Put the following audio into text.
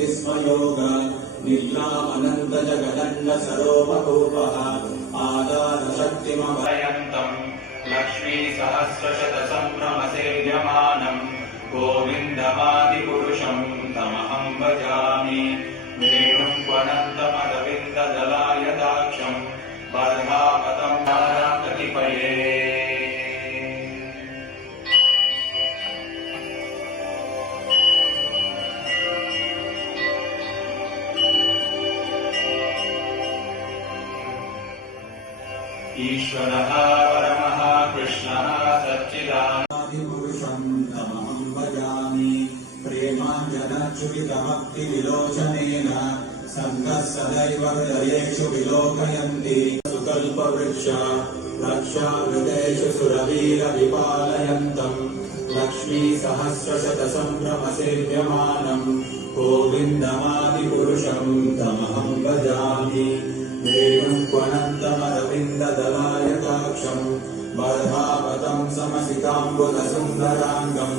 विस्मयोग निद्रामनन्त जगदण्ड सरोमरूपः आधारशक्तिमभयन्तम् लक्ष्मी सहस्रशत सम्भ्रमसेव्यमानम् गोविन्दमादिपुरुषम् तमहम् भजामि वेणुम् त्वनन्तमरविन्ददलायदाक्षम् वर्धापतम् ताराकतिपये ईश्वरः परमः कृष्णः सच्चिदानन्दपुरुषम् तमहम् भजामि प्रेमाञ्जनच्युतितभक्तिविलोचनेन सङ्गः सदैव हृदयेषु विलोकयन्ति सुकल्पवृक्ष रक्षाहृदेषु सुरवीरविपालयन्तम् लक्ष्मी सहस्रशतसम्भ्रमसेव्यमानम् गोविन्दमादिपुरुषम् तमहम् भजामि वेणुम् त्वनन्तमरविन्ददलायताक्षम् वर्धापतम् समसिताम्बुधसुन्दराङ्गम्